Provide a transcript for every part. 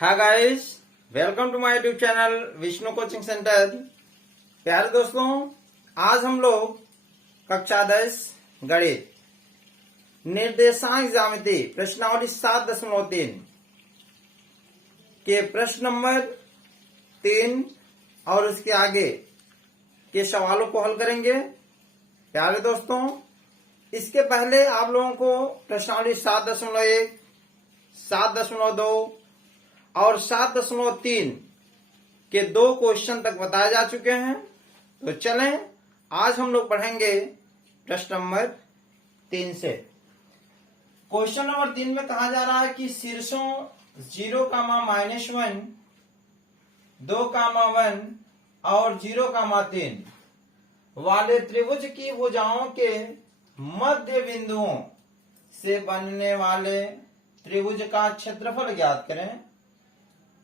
Hi guys, welcome to my YouTube channel Vishnu coaching centre. प्यारे दोस्तों, आज हम लोग कक्षा 10 गणित निर्देशांक ज्यामिति प्रश्नावली 7.3 के प्रश्न नंबर 3 और उसके आगे के सवालों को हल करेंगे। प्यारे दोस्तों, इसके पहले आप लोगों को प्रश्नावली 7.1, 7.2 और 7.3 के 2 क्वेश्चन तक बताए जा चुके हैं। तो चलें, आज हम लोग पढ़ेंगे प्रश्न नंबर 3 से। क्वेश्चन नंबर 3 में कहा जा रहा है कि शीर्षों 0,-1, 2,1 और 0,3 वाले त्रिभुज की भुजाओं के मध्य बिंदुओं से बनने वाले त्रिभुज का क्षेत्रफल ज्ञात करें।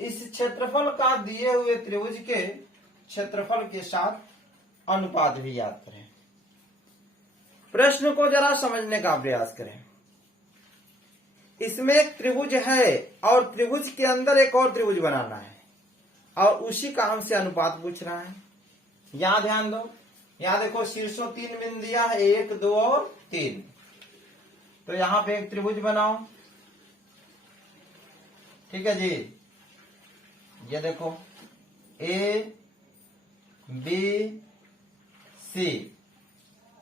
इस क्षेत्रफल का दिए हुए त्रिभुज के क्षेत्रफल के साथ अनुपात भी ज्ञात करें। प्रश्न को जरा समझने का प्रयास करें। इसमें एक त्रिभुज है और त्रिभुज के अंदर एक और त्रिभुज बनाना है और उसी का हमसे अनुपात पूछ रहा है। यहां ध्यान दो, यहां देखो शीर्षों 3 बिंदु दिया है, 1, 2 और 3। तो यहां पे एक त्रिभुज बनाओ। ठीक है जी, ये देखो ए बी सी।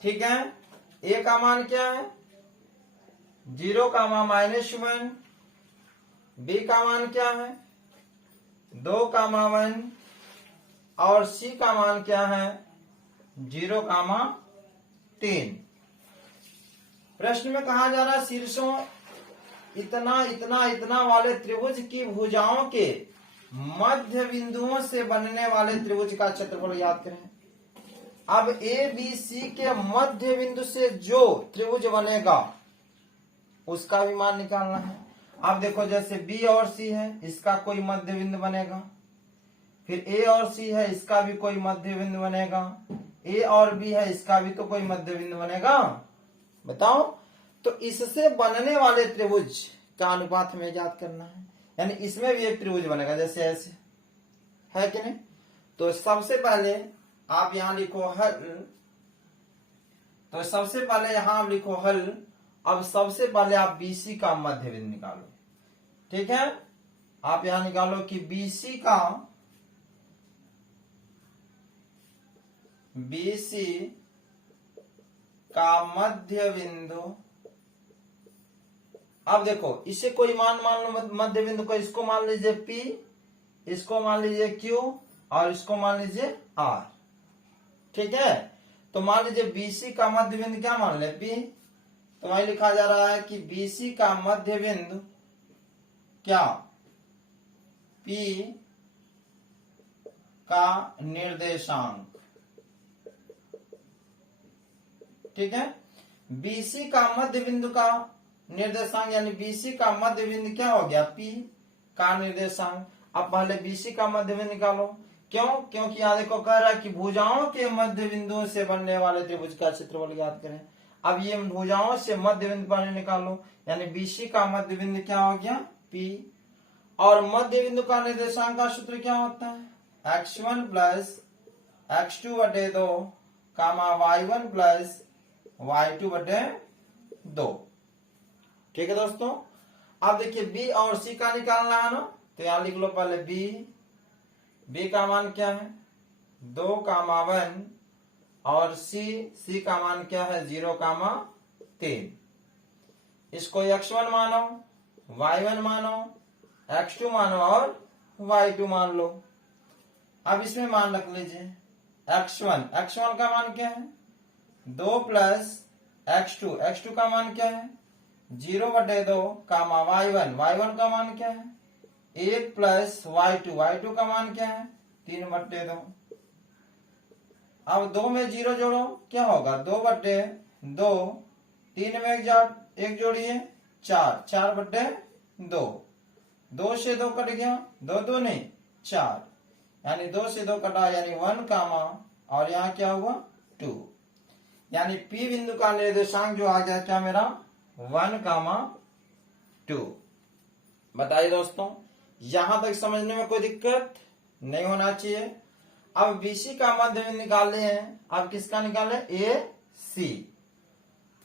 ठीक है, ए का मान क्या है 0,-1, बी का मान क्या है 2,1 और सी का मान क्या है 0,3। प्रश्न में कहा जा रहा है शीर्षों इतना इतना इतना वाले त्रिभुज की भुजाओं के मध्य बिंदुओं से बनने वाले त्रिभुज का क्षेत्रफल याद करें। अब ए बी सी के मध्य बिंदु से जो त्रिभुज बनेगा उसका भी मान निकालना है। अब देखो, जैसे बी और सी है, इसका कोई मध्य बिंदु बनेगा। फिर ए और सी है, इसका भी कोई मध्य बिंदु बनेगा। ए और बी है, इसका भी तो कोई मध्य बिंदु बनेगा। बताओ, तो इससे बनने वाले त्रिभुज का अनुपात हमें ज्ञात करना है। यानी इसमें भी एक त्रिभुज बनेगा, जैसे ऐसे है कि नहीं। तो सबसे पहले आप यहां लिखो हल। तो सबसे पहले यहां आप लिखो हल। अब सबसे पहले आप बीसी का मध्य बिंदु निकालो। ठीक है, आप यहां निकालो कि बीसी का मध्य बिंदु। अब देखो, इसे कोई मान लो मध्य बिंदु को। इसको मान लीजिए P, इसको मान लीजिए Q और इसको मान लीजिए R। ठीक है, तो मान लीजिए BC का मध्य बिंदु क्या मान ले P। तो वही लिखा जा रहा है कि BC का मध्य बिंदु क्या P का निर्देशांक। ठीक है, BC का मध्य बिंदु का निर्देशांक यानी BC का मध्य बिंदु क्या हो गया P का निर्देशांक। अब पहले BC का मध्य बिंदु निकालो। क्यों? क्योंकि यहां देखो कह रहा है कि भुजाओं के मध्य बिंदुओं से बनने वाले त्रिभुज का क्षेत्रफल ज्ञात करें। अब ये भुजाओं से मध्य बिंदु पर निकालो, यानी BC का मध्य बिंदु क्या हो गया P। और मध्य बिंदु का निर्देशांक का सूत्र क्या होता है x1 प्लस x2 बटे 2 y1 प्लस y2 बटे 2। ठीक है दोस्तों, अब देखिए बी और सी का निकालना है ना। तो यहां लिख लो पहले बी का मान क्या है 2,1 और सी का मान क्या है 0,3। इसको x1 मानो, y1 मानो, x2 मानो और y2 मान लो। अब इसमें मान रख लीजिए x1 का मान क्या है 2 प्लस x2 का मान क्या है 0/2 y1 का मान क्या है 1 प्लस y2 का मान क्या है 3/2। अब 2 में 0 जोड़ो, क्या होगा 2/2। 3 में एक जोड़िए 4/2। 2 से 2 कट गया, 2 नहीं 4, यानी 2 से 2 कटा, यानी 1 और यहाँ क्या हुआ 2। यानी P बिंदु का निर्देशांक जो आ गया क्या मेरा 1,2। बताइए दोस्तों, यहां तक समझने में कोई दिक्कत नहीं होना चाहिए। अब बीसी का मध्य बिंदु निकालने हैं। अब किसका निकाले? ए सी।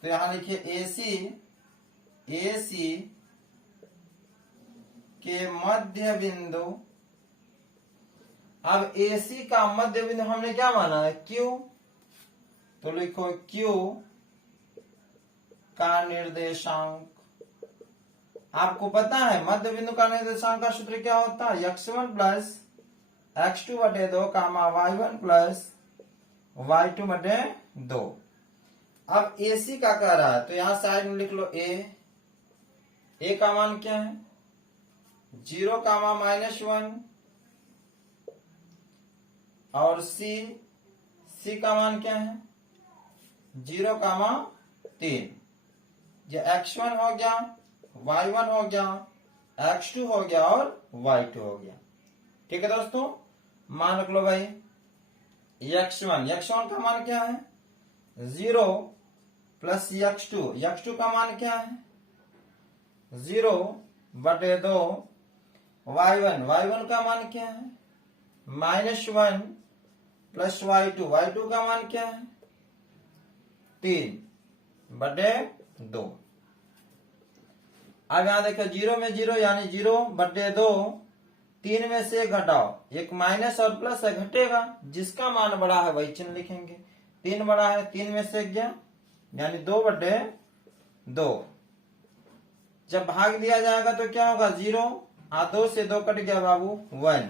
तो यहां लिखिए ए सी के मध्य बिंदु। अब ए सी का मध्य बिंदु हमने क्या माना है? क्यू। तो लिखो क्यू का निर्देशांक। आपको पता है मध्य बिंदु का निर्देशांक का सूत्र क्या होता है? x1 प्लस x2 बटे 2 कामा y1 प्लस y2 बटे 2। अब AC का कह रहा है तो यहां साइड में लिख लो ए का मान क्या है? 0 कामा -1 और सी का मान क्या है? 0 कामा 3। ये x1 हो गया, y1 हो गया, x2 हो गया और y2 हो गया। ठीक है दोस्तों, मान रख लो भाई x1 का मान क्या है? 0 प्लस x2 का मान क्या है? 0 बटे 2। y1 का मान क्या है? -1 प्लस y2 का मान क्या है? 3 बटे 2। अब यहां देखो 0 में 0 यानी 0 बटे 2। 3 में से घटाओ, एक माइनस और प्लस है, घटेगा। जिसका मान बड़ा है वही चिन्ह लिखेंगे। 3 बड़ा है, 3 में से गया यानी 2 बटे 2। जब भाग दिया जाएगा तो क्या होगा? 0। 2 से 2 कट गया बाबू, 1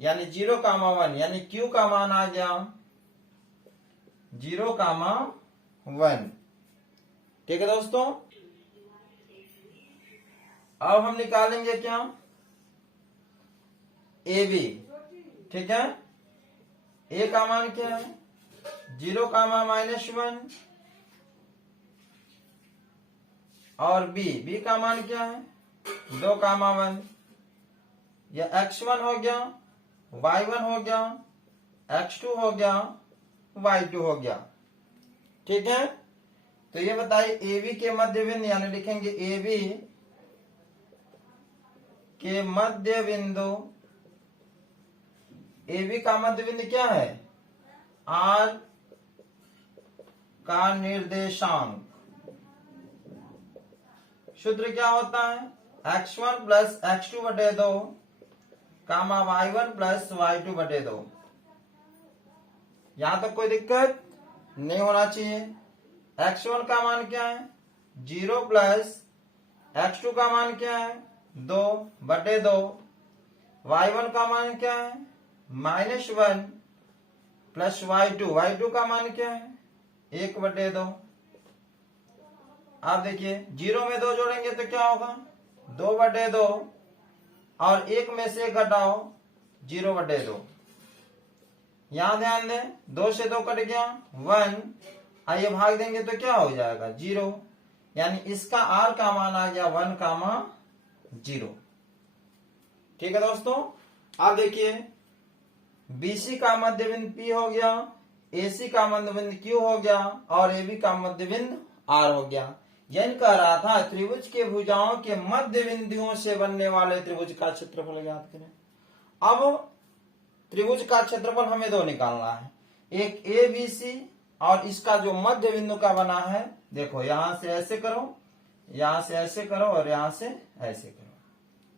यानी 0 कामा 1 यानी क्यू का मान आ गया 0 कामा 1। ठीक है दोस्तों, अब हम निकालेंगे क्या? A B. ठीक है, ए का मान क्या है? 0 कामा -1 और बी का मान क्या है? 2 कामा 1। यह x1 हो गया, y1 हो गया, x2 हो गया, y2 हो गया। ठीक है, तो ये बताइए ए बी के मध्य बिंदु यानी लिखेंगे ए बी के मध्य बिंदु। ए बी का मध्य बिंदु क्या है? आर का निर्देशांक। सूत्र क्या होता है? x1 प्लस x2 बटे 2 कामा y1 प्लस y2 बटे 2। यहां तक कोई दिक्कत नहीं होना चाहिए। x1 का मान क्या है? 0 प्लस x2 का मान क्या है? 2 बटे 2। y1 का मान क्या है? -1 प्लस y2 का मान क्या है? 1 बटे 2। आप देखिए 0 में 2 जोड़ेंगे तो क्या होगा? 2 बटे 2 और 1 में से घटाओ 0 बटे 2। यहां ध्यान दें 2 से 2 कट गया 1। आइए भाग देंगे तो क्या हो जाएगा? 0 यानी इसका आर का मान आ गया 1 कामा 0। ठीक है दोस्तों, आप देखिए बीसी का मध्य बिंदु पी हो गया, एसी का मध्य बिंदु क्यू हो गया और एबी का मध्य बिंदु आर हो गया। यह कह रहा था त्रिभुज के भुजाओं के मध्य बिंदुओं से बनने वाले त्रिभुज का क्षेत्रफल ज्ञात करें। अब त्रिभुज का क्षेत्रफल हमें 2 निकालना है, एक ए बी सी और इसका जो मध्य बिंदु का बना है। देखो यहां से ऐसे करो, यहां से ऐसे करो और यहां से ऐसे करो।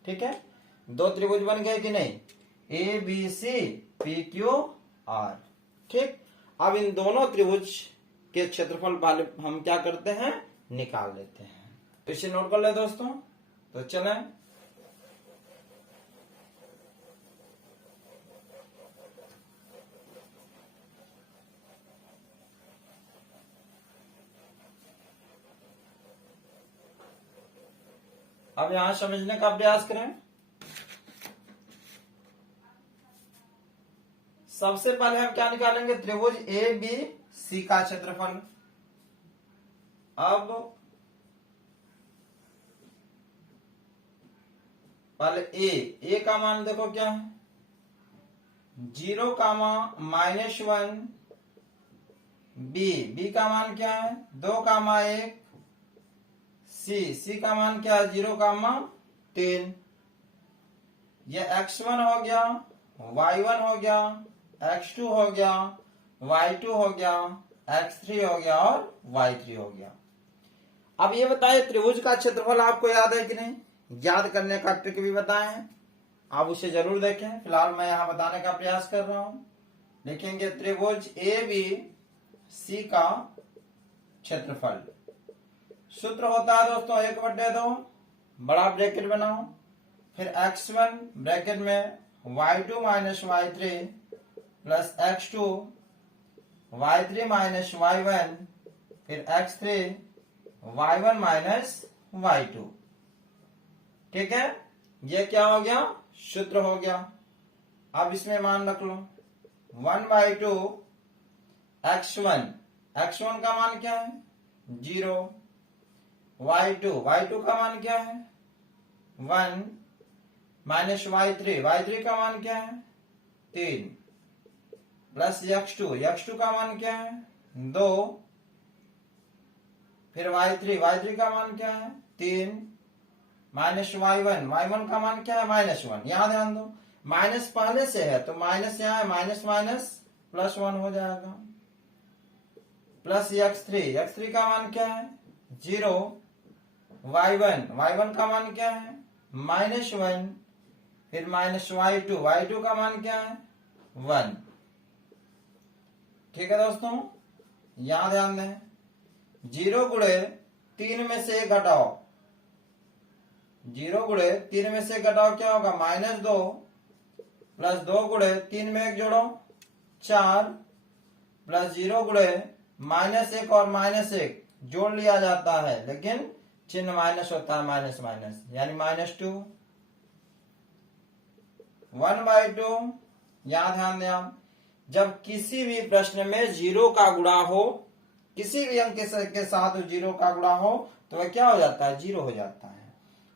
ठीक है, 2 त्रिभुज बन गए कि नहीं? A B C P Q R. ठीक, अब इन दोनों त्रिभुज के क्षेत्रफल वाले हम क्या करते हैं? निकाल लेते हैं। तो इसे नोट कर ले दोस्तों। तो चलें अब यहां समझने का प्रयास करें। सबसे पहले हम क्या निकालेंगे? त्रिभुज ए बी सी का क्षेत्रफल। अब पहले ए का मान देखो क्या है? 0 कामा -1। बी का मान क्या है? 2 कामा 1। सी का मान क्या है? 0 कामा 3। ये x1 हो गया, y1 हो गया, x2 हो गया, y2 हो गया, x3 हो गया और y3 हो गया। अब ये बताइए त्रिभुज का क्षेत्रफल आपको याद है कि नहीं? याद करने का ट्रिक भी बताए हैं, आप उसे जरूर देखें। फिलहाल मैं यहाँ बताने का प्रयास कर रहा हूं। लिखेंगे त्रिभुज ए बी सी का क्षेत्रफल। सूत्र होता है दोस्तों 1/2, बड़ा ब्रैकेट बनाओ, फिर x1 ब्रैकेट में y2 minus y3 plus x2 y3 minus y1 फिर x3 y1 माइनस y2। ठीक है, ये क्या हो गया? सूत्र हो गया। अब इसमें मान रख लो 1/2 x1, x1 का मान क्या है? 0, y2 का मान क्या है? 1 माइनस y3 का मान क्या है? 3 प्लस x2 का मान क्या है? 2 फिर y3 का मान क्या है? 3 माइनस y1 का मान क्या है? -1। यहां ध्यान दो, माइनस पहले से है तो माइनस यहाँ है, माइनस माइनस प्लस 1 हो जाएगा। प्लस x3 का मान क्या है? 0, y1 का मान क्या है? -1 फिर माइनस y2 का मान क्या है? 1। ठीक है दोस्तों, यहां ध्यान दें, 0 गुणे 3 में से 1 घटाओ, 0 गुणे 3 में से घटाओ क्या होगा? -2 प्लस 2 गुणे 3 में 1 जोड़ो 4 प्लस 0 गुणे -1 और -1 जोड़ लिया जाता है, लेकिन चिन्ह माइनस होता है, माइनस माइनस यानी -2। 1/2। यहां ध्यान दें आप, जब किसी भी प्रश्न में 0 का गुणा हो, किसी भी अंक के साथ 0 का गुणा हो तो वह क्या हो जाता है? 0 हो जाता है।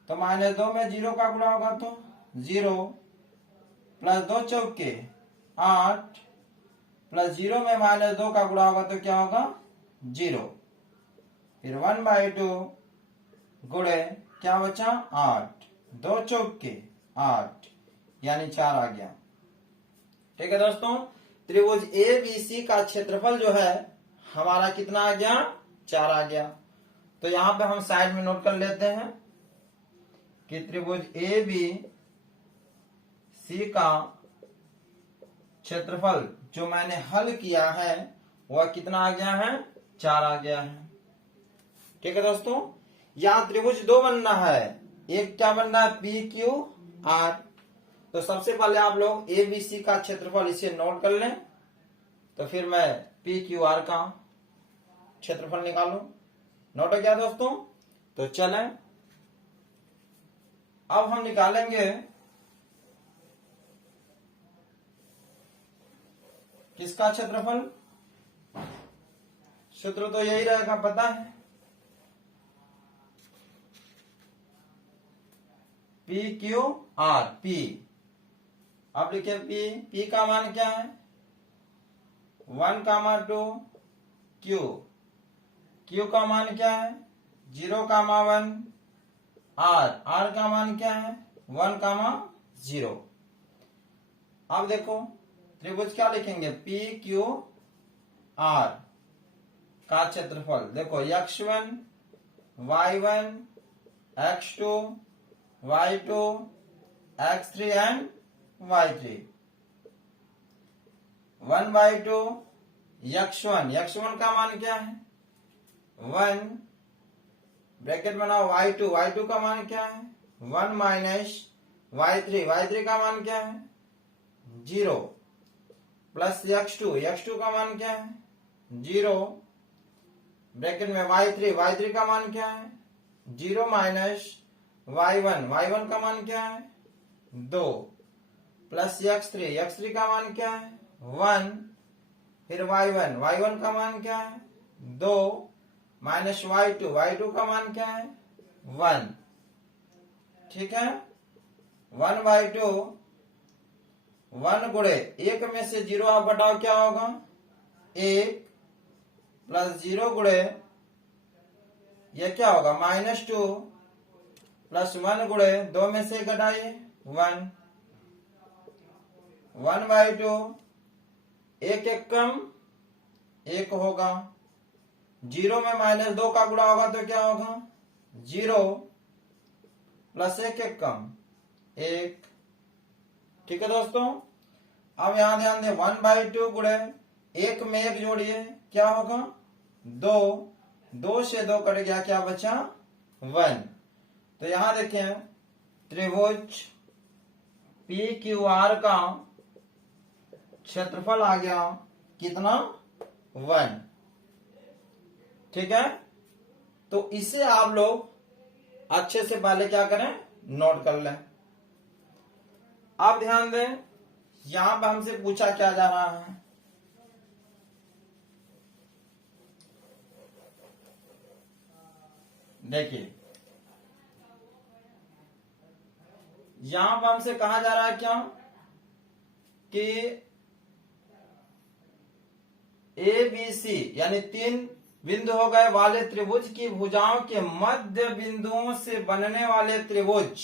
तो -2 में 0 का गुणा होगा तो 0 प्लस 2 चौके 8 प्लस 0 में -2 का गुणा होगा तो क्या होगा? 0। फिर 1/2 गुणे क्या बचा? 8, 2 चौके 8 यानी 4 आ गया। ठीक है दोस्तों, त्रिभुज ABC का क्षेत्रफल जो है हमारा कितना आ गया? 4 आ गया। तो यहां पे हम साइड में नोट कर लेते हैं कि त्रिभुज ABC का क्षेत्रफल जो मैंने हल किया है वह कितना आ गया है? 4 आ गया है। ठीक है दोस्तों, यहां त्रिभुज 2 बनना है, एक क्या बनना है? PQR। तो सबसे पहले आप लोग ABC का क्षेत्रफल इसे नोट कर लें, तो फिर मैं PQR का क्षेत्रफल निकालू। नोट हो गया दोस्तों? तो चलें, अब हम निकालेंगे किसका क्षेत्रफल? सूत्र तो यही रहेगा, पता है, PQR। P अब लिखे P का मान क्या है? 1,2 Q का मान क्या है? 0,1 R का मान क्या है? 1,0। अब देखो त्रिभुज क्या लिखेंगे? PQR का क्षेत्रफल देखो x1 y1 x2 y2 x3 and y3। 1/2 x1 का मान क्या है? 1 ब्रैकेट बनाओ, y2 का मान क्या है? 1 माइनस y3 का मान क्या है? 0 प्लस x2 का मान क्या है? 0 ब्रैकेट में y3 का मान क्या है? 0 माइनस y1 का मान क्या है? 2 प्लस x3 का मान क्या है? 1 फिर y1 का मान क्या है? 2 माइनस y2 का मान क्या है? 1। ठीक है, 1/2 1 गुणे 1 में से 0 आप घटाओ क्या होगा? 1 प्लस 0 गुणे ये क्या होगा? -2 प्लस 1 गुणे 2 में से घटाइए 1 1/2, एक एक कम एक होगा, 0 में -2 का गुणा होगा तो क्या होगा 0 प्लस एक एक कम 1। ठीक है दोस्तों, अब यहां ध्यान दें 1/2 गुणे एक में एक जोड़िए क्या होगा 2, 2 से 2 कट गया क्या बचा 1। तो यहां देखें त्रिभुज PQR का क्षेत्रफल आ गया कितना 1। ठीक है, तो इसे आप लोग अच्छे से पहले क्या करें नोट कर लें। आप ध्यान दें यहां पर हमसे पूछा क्या जा रहा है, देखिए यहां पर हमसे कहा जा रहा है क्या कि ABC यानी 3 बिंदु हो गए वाले त्रिभुज की भुजाओं के मध्य बिंदुओं से बनने वाले त्रिभुज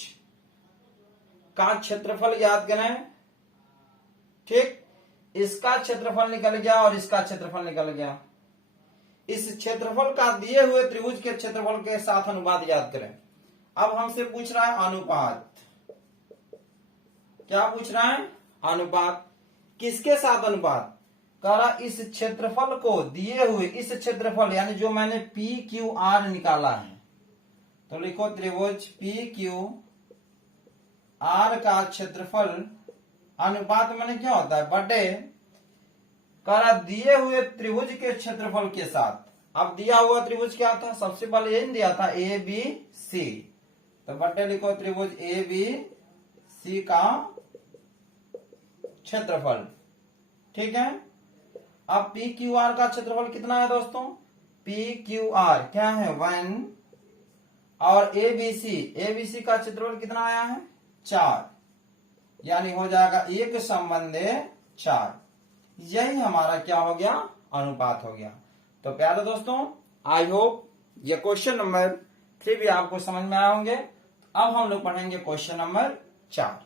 का क्षेत्रफल ज्ञात करें। ठीक, इसका क्षेत्रफल निकल गया और इसका क्षेत्रफल निकल गया। इस क्षेत्रफल का दिए हुए त्रिभुज के क्षेत्रफल के साथ अनुपात ज्ञात करें। अब हमसे पूछ रहा है अनुपात, क्या पूछ रहा है अनुपात, किसके साथ अनुपात कह रहा इस क्षेत्रफल को दिए हुए इस क्षेत्रफल यानी जो मैंने PQR निकाला है, तो लिखो त्रिभुज PQR का क्षेत्रफल अनुपात मैंने क्या होता है बटे कह रहा दिए हुए त्रिभुज के क्षेत्रफल के साथ। अब दिया हुआ त्रिभुज क्या था, सबसे पहले ये दिया था ABC, तो बटे लिखो त्रिभुज ABC का क्षेत्रफल। ठीक है, अब PQR का क्षेत्रफल कितना है दोस्तों, PQR क्या है 1 और ABC का क्षेत्रफल कितना आया है 4, यानी हो जाएगा 1/4। यही हमारा क्या हो गया अनुपात हो गया। तो प्यारे दोस्तों आई होप ये क्वेश्चन नंबर 3 भी आपको समझ में आए होंगे। अब हम लोग पढ़ेंगे क्वेश्चन नंबर 4।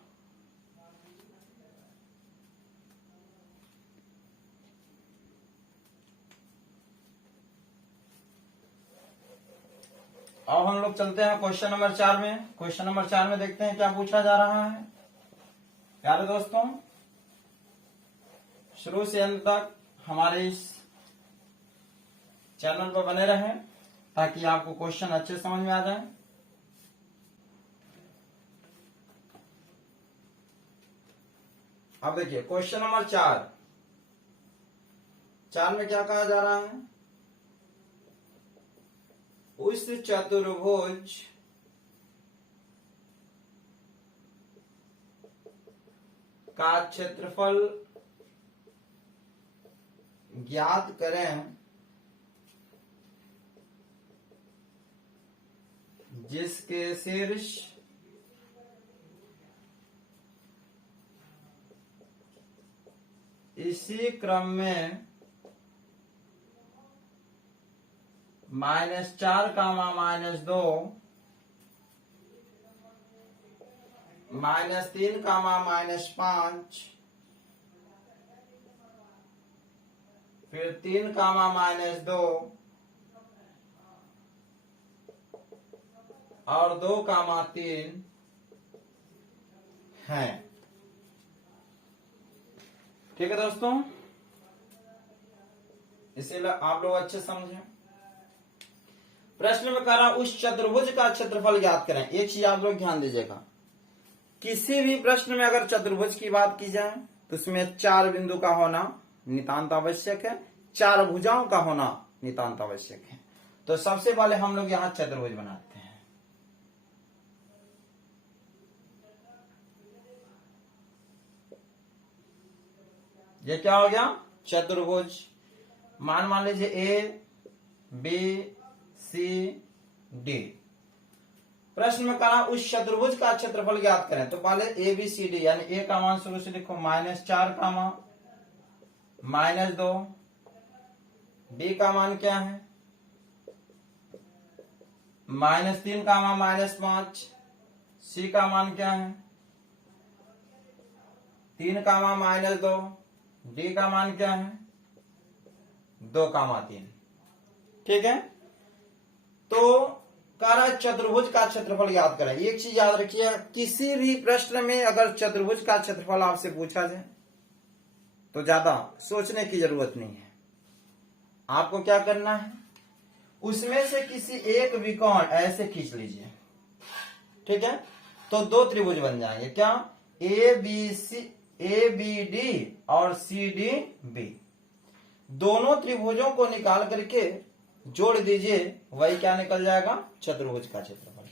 अब हम लोग चलते हैं क्वेश्चन नंबर 4 में। क्वेश्चन नंबर 4 में देखते हैं क्या पूछा जा रहा है। प्यारे दोस्तों शुरू से अंत तक हमारे इस चैनल पर बने रहें ताकि आपको क्वेश्चन अच्छे समझ में आ जाए। अब देखिए क्वेश्चन नंबर 4 में क्या कहा जा रहा है, उस चतुर्भुज का क्षेत्रफल ज्ञात करें जिसके शीर्ष इसी क्रम में -4, -2, -3, -5, फिर 3, -2 और 2, 3 है। ठीक है दोस्तों, इसे आप लोग अच्छे समझें। प्रश्न में कह रहा उस चतुर्भुज का क्षेत्रफल ज्ञात करें। एक चीज आप लोग ध्यान दीजिएगा, किसी भी प्रश्न में अगर चतुर्भुज की बात की जाए तो उसमें 4 बिंदु का होना नितांत आवश्यक है, 4 भुजाओं का होना नितांत आवश्यक है। तो सबसे पहले हम लोग यहां चतुर्भुज बनाते हैं। ये क्या हो गया चतुर्भुज। मान लीजिए ABCD। प्रश्न में कहा उस चतुर्भुज का क्षेत्रफल ज्ञात करें, तो पहले ABCD यानी A का मान शुरू से लिखो -4, -2, B का मान क्या है -3, -5, C का मान क्या है 3 कामा -2, डी का मान क्या है 2 कामा 3। ठीक है, तो कह रहा है चतुर्भुज का क्षेत्रफल याद करें। एक चीज याद रखिए, किसी भी प्रश्न में अगर चतुर्भुज का क्षेत्रफल आपसे पूछा जाए तो ज्यादा सोचने की जरूरत नहीं है। आपको क्या करना है, उसमें से किसी एक विकर्ण ऐसे खींच लीजिए। ठीक है, तो 2 त्रिभुज बन जाएंगे। क्या, ए बी डी और सी डी बी। दोनों त्रिभुजों को निकाल करके जोड़ दीजिए, वही क्या निकल जाएगा, चतुर्भुज का क्षेत्रफल।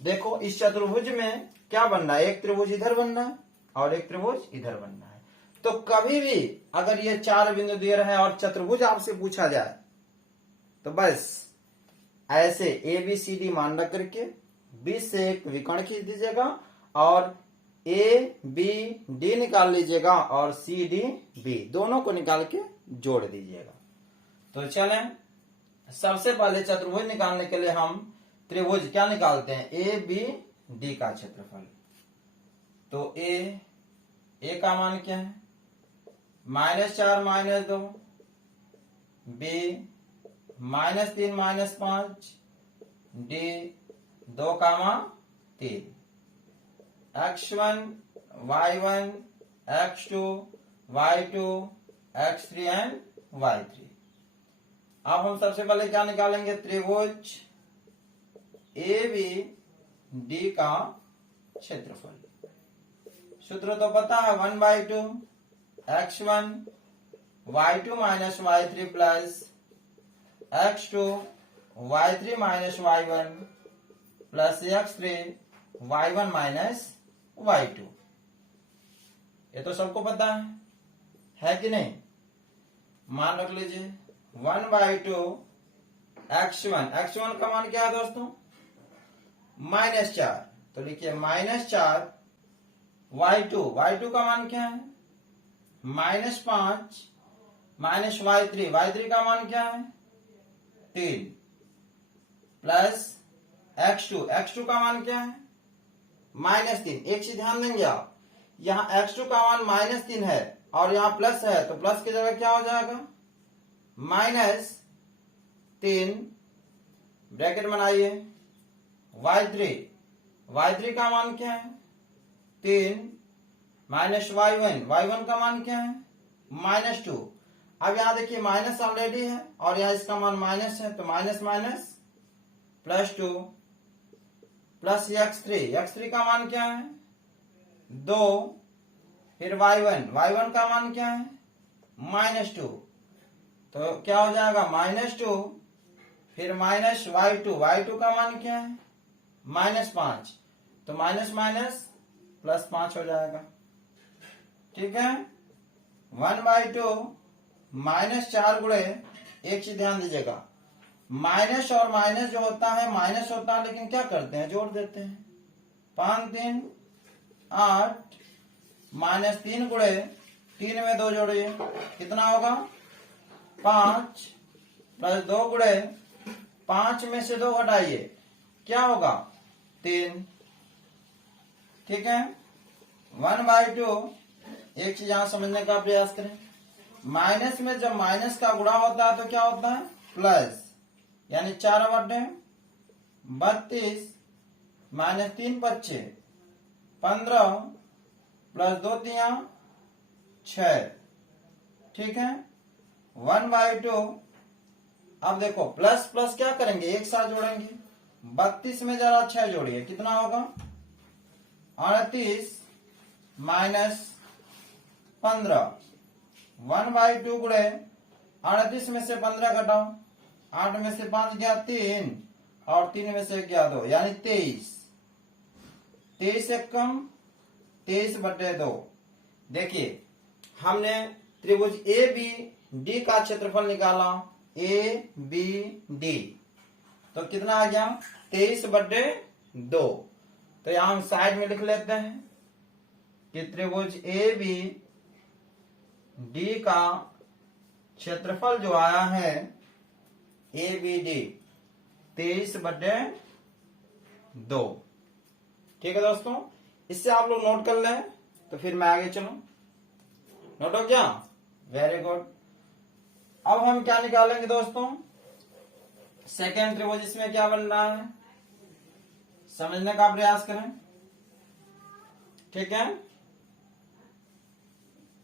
देखो इस चतुर्भुज में क्या बनना है, एक त्रिभुज इधर बनना है और एक त्रिभुज इधर बनना है। तो कभी भी अगर ये 4 बिंदु दिए रहे और चतुर्भुज आपसे पूछा जाए तो बस ऐसे ए बी सी डी मान रख करके बीच से एक विकर्ण खींच दीजिएगा और ए बी डी निकाल लीजिएगा और सी डी बी, दोनों को निकाल के जोड़ दीजिएगा। तो चलें, सबसे पहले चतुर्भुज निकालने के लिए हम त्रिभुज क्या निकालते हैं, ए बी डी का क्षेत्रफल। तो ए का मान क्या है -4 -2, B -3 -5, D 2 comma 3, x1 y1 x2 y2 x3 and y3। अब हम सबसे पहले क्या निकालेंगे, त्रिभुज ए बी डी का क्षेत्रफल। सूत्र तो पता है, 1/2 x1 y2 minus y3 plus x2 y3 minus y1 plus x3 y1 minus y2। ये तो सबको पता है कि नहीं। मान रख लीजिए 1/2 x1 का मान क्या है दोस्तों, -4। तो लिखिए -4 y2 का मान क्या है -5 माइनस y3 का मान क्या है 3 प्लस x2 का मान क्या है -3। एक चीज ध्यान देंगे आप, यहाँ x2 का मान -3 है और यहाँ प्लस है, तो प्लस की जगह क्या हो जाएगा -3, ब्रैकेट बनाइए। y3 का मान क्या है 3 माइनस y1 का मान क्या है -2। अब यहाँ देखिए माइनस ऑलरेडी है और यहाँ इसका मान माइनस है, तो माइनस माइनस +2 प्लस x3 का मान क्या है 2, फिर y1 का मान क्या है -2, तो क्या हो जाएगा -2, फिर माइनस y2 का मान क्या है -5, तो माइनस माइनस +5 हो जाएगा। ठीक है, 1/2 -4 गुणे, एक चीज ध्यान दीजिएगा, माइनस और माइनस जो होता है माइनस होता है, लेकिन क्या करते हैं जोड़ देते हैं। 5 3 8 -3 गुणे 3 में 2 जोड़िए, कितना होगा 5 प्लस 2 गुणे 5 में से 2 घटाइए, क्या होगा 3। ठीक है, 1/2, एक चीज यहां समझने का प्रयास करें, माइनस में जब माइनस का गुणा होता है तो क्या होता है प्लस, यानी 4/32 -3 × 15 प्लस 2 × 6। ठीक है, 1/2। अब देखो प्लस प्लस क्या करेंगे, एक साथ जोड़ेंगे। 32 में जरा 6 जोड़िए, कितना होगा 38 माइनस 15। 1/2 गुणे 38 में से 15 घटाओ, 8 में से 5 गया 3 और 3 में से गया 2, यानी 23। 23 एक कम 23/2। देखिए हमने त्रिभुज ए बी डी का क्षेत्रफल निकाला, ए बी डी, तो कितना आ गया 23/2। तो यहां हम साइड में लिख लेते हैं कि त्रिभुज ए बी डी का क्षेत्रफल जो आया है ए बी डी 23/2। ठीक है दोस्तों, इससे आप लोग नोट कर लें तो फिर मैं आगे चलूं। नोट हो गया, वेरी गुड। अब हम क्या निकालेंगे दोस्तों, सेकेंड त्रिभुज, इसमें क्या बन रहा है समझने का प्रयास करें, ठीक है।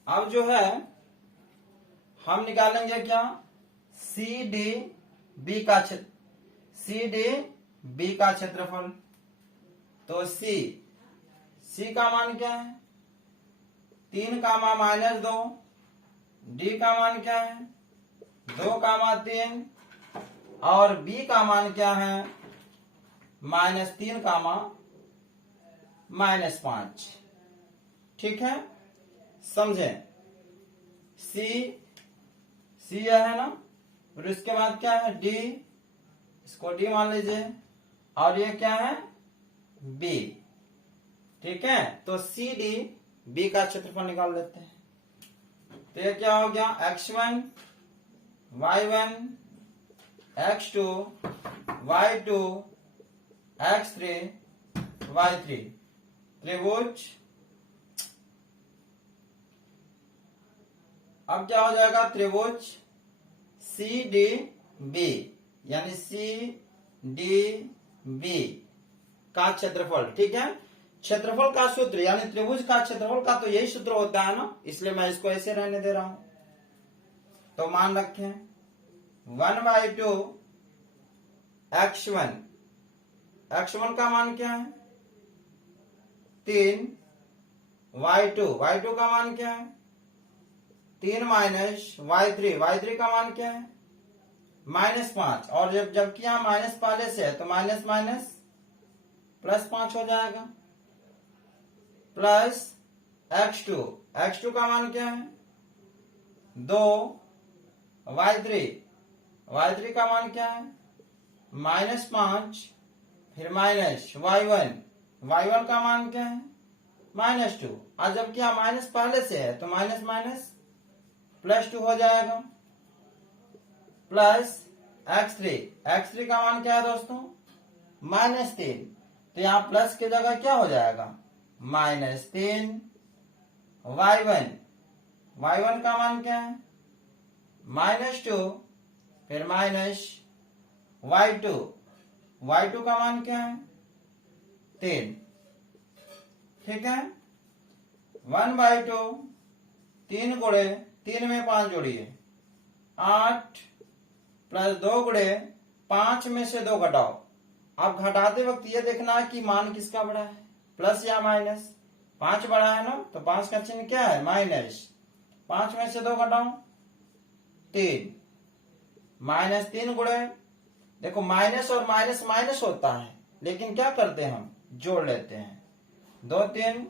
अब जो है हम निकालेंगे क्या, सी डी बी का क्षेत्र, सी डी बी का क्षेत्रफल। तो सी का मान क्या है, 3 का मान -2, डी का मान क्या है 2 का मान 3, और बी का मान क्या है -3 का मान -5, ठीक है। समझे, सी यह है ना, फिर उसके बाद क्या है डी, इसको डी मान लीजिए, और ये क्या है बी, ठीक है। तो सी डी बी का क्षेत्रफल निकाल लेते हैं। तो ये क्या हो गया, x1 y1 x2 y2 x3 y3 त्रिभुज। अब क्या हो जाएगा, त्रिभुज सी डी बी, यानी सी डी बी का क्षेत्रफल, ठीक है। क्षेत्रफल का सूत्र यानी त्रिभुज का क्षेत्रफल का तो यही सूत्र होता है ना, इसलिए मैं इसको ऐसे रहने दे रहा हूं। तो मान रखें 1/2 x1, x1 का मान क्या है 3, y2 का मान क्या है 3 माइनस y3 का मान क्या है -5, और जबकि यहां माइनस पहले से है तो माइनस माइनस +5 हो जाएगा, प्लस x2 का मान क्या है 2, y3 का मान क्या है -5, फिर माइनस y1 का मान क्या है -2, और जबकि यहां माइनस पहले से है तो माइनस माइनस +2 हो जाएगा, प्लस x3 का मान क्या है दोस्तों -3, तो यहां प्लस की जगह क्या हो जाएगा -3, y1 का मान क्या है -2, फिर माइनस y2 का मान क्या है 3, ठीक है। 1/2 3 गुणे 3 में 5 जोड़िए 8, प्लस 2 गुणे 5 में से 2 घटाओ। अब घटाते वक्त ये देखना है कि मान किसका बड़ा है, प्लस या माइनस। 5 बड़ा है ना, तो 5 का चिन्ह क्या है माइनस, 5 में से 2 घटाओ 3, -3 गुणे, देखो माइनस और माइनस माइनस होता है, लेकिन क्या करते हैं हम जोड़ लेते हैं, 2 3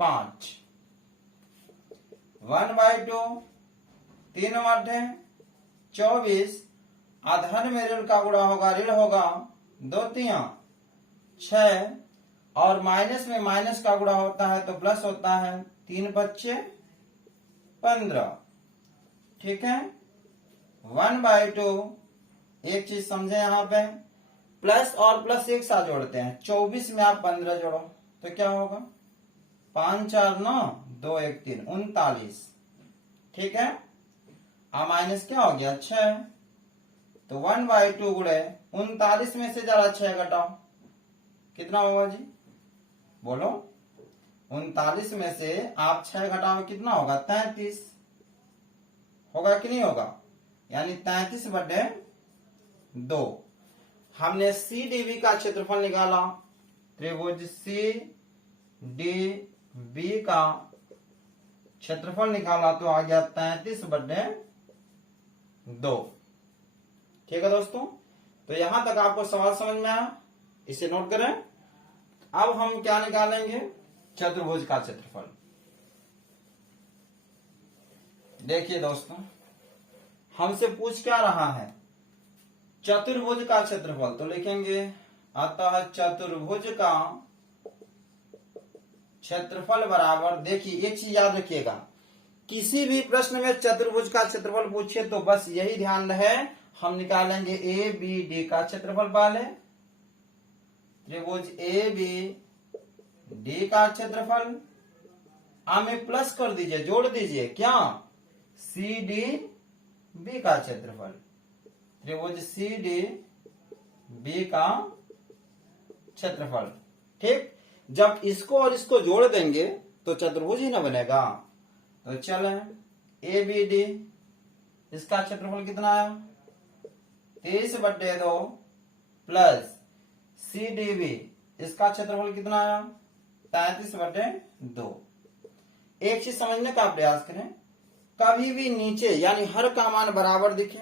5, 1/2 3 8 24, धन में ऋण का गुणा होगा ऋण होगा 2 3 6, और माइनस में माइनस का गुणा होता है तो प्लस होता है, 3 5 15, ठीक है। 1/2, एक चीज समझे यहाँ पे, प्लस और प्लस एक साथ जोड़ते हैं, 24 में आप 15 जोड़ो तो क्या होगा 5 4 9 2 1 3 39, ठीक है। माइनस क्या हो गया 6, तो 1/2 गुणे 39 में से जरा 6 घटाओ, कितना होगा जी बोलो, 39 में से आप 6 घटाओ कितना होगा 33, होगा कि नहीं होगा, यानी 33/2। हमने सी डी बी का क्षेत्रफल निकाला, त्रिभुज सी डी बी का क्षेत्रफल निकाला तो आ गया 33/2, ठीक है दोस्तों। तो यहां तक आपको सवाल समझ में आया, इसे नोट करें। अब हम क्या निकालेंगे, चतुर्भुज का क्षेत्रफल। देखिए दोस्तों, हमसे पूछ क्या रहा है चतुर्भुज का क्षेत्रफल, तो लिखेंगे अतः चतुर्भुज का क्षेत्रफल बराबर, देखिए एक चीज याद रखिएगा, किसी भी प्रश्न में चतुर्भुज का क्षेत्रफल पूछे तो बस यही ध्यान रहे, हम निकालेंगे ए बी डी का क्षेत्रफल पहले, त्रिभुज ए बी डी का क्षेत्रफल, में प्लस कर दीजिए, जोड़ दीजिए क्या, सी डी बी का क्षेत्रफल, त्रिभुज सी डी बी का क्षेत्रफल। ठीक, जब इसको और इसको जोड़ देंगे तो चतुर्भुज ही ना बनेगा। तो चले ए बी डी, इसका क्षेत्रफल कितना आया 23/2 प्लस सी डी बी, इसका क्षेत्रफल कितना आया 33/2। एक चीज समझने का प्रयास करें, कभी भी नीचे यानी हर का मान बराबर दिखे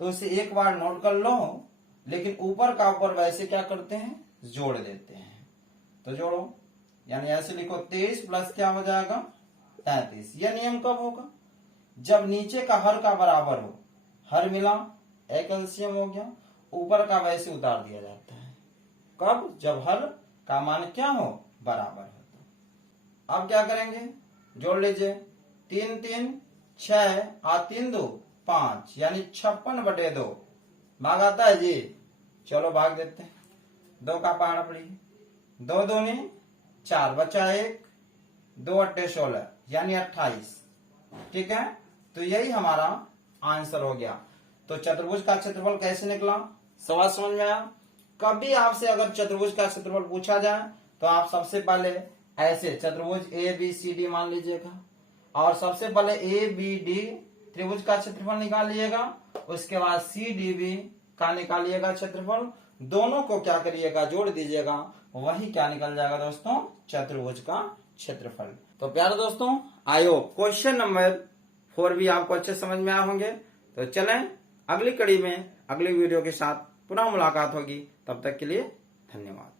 तो उसे एक बार नोट कर लो, लेकिन ऊपर का ऊपर वैसे क्या करते हैं, जोड़ देते हैं। तो जोड़ो, यानी ऐसे लिखो 23 प्लस क्या हो जाएगा 33। यह नियम कब होगा, जब नीचे का हर का बराबर हो, हर मिला एक एलसीएम हो गया, ऊपर का वैसे उतार दिया जाता है। कब, जब हर का मान क्या हो, बराबर हो। तो अब क्या करेंगे, जोड़ लीजिए 3 3 6 और 3 2 5, यानी 56/2 भाग आता है जी। चलो भाग देते हैं, 2 का पहाड़ पड़ी, 2 दूनी 4, बचा 1, 2 8 16, यानी 28। ठीक है, तो यही हमारा आंसर हो गया। तो चतुर्भुज का क्षेत्रफल कैसे निकला, सवाल समझ में आया। कभी आपसे अगर चतुर्भुज का क्षेत्रफल पूछा जाए तो आप सबसे पहले ऐसे चतुर्भुज ए बी सी डी मान लीजिएगा, और सबसे पहले ए बी डी त्रिभुज का क्षेत्रफल निकालिएगा, उसके बाद सी डी बी का निकालिएगा क्षेत्रफल, दोनों को क्या करिएगा, जोड़ दीजिएगा, वही क्या निकल जाएगा दोस्तों, चतुर्भुज का क्षेत्रफल। तो प्यारे दोस्तों, आई होप क्वेश्चन नंबर 4 भी आपको अच्छे समझ में आए होंगे। तो चलें अगली कड़ी में अगली वीडियो के साथ पुनः मुलाकात होगी, तब तक के लिए धन्यवाद।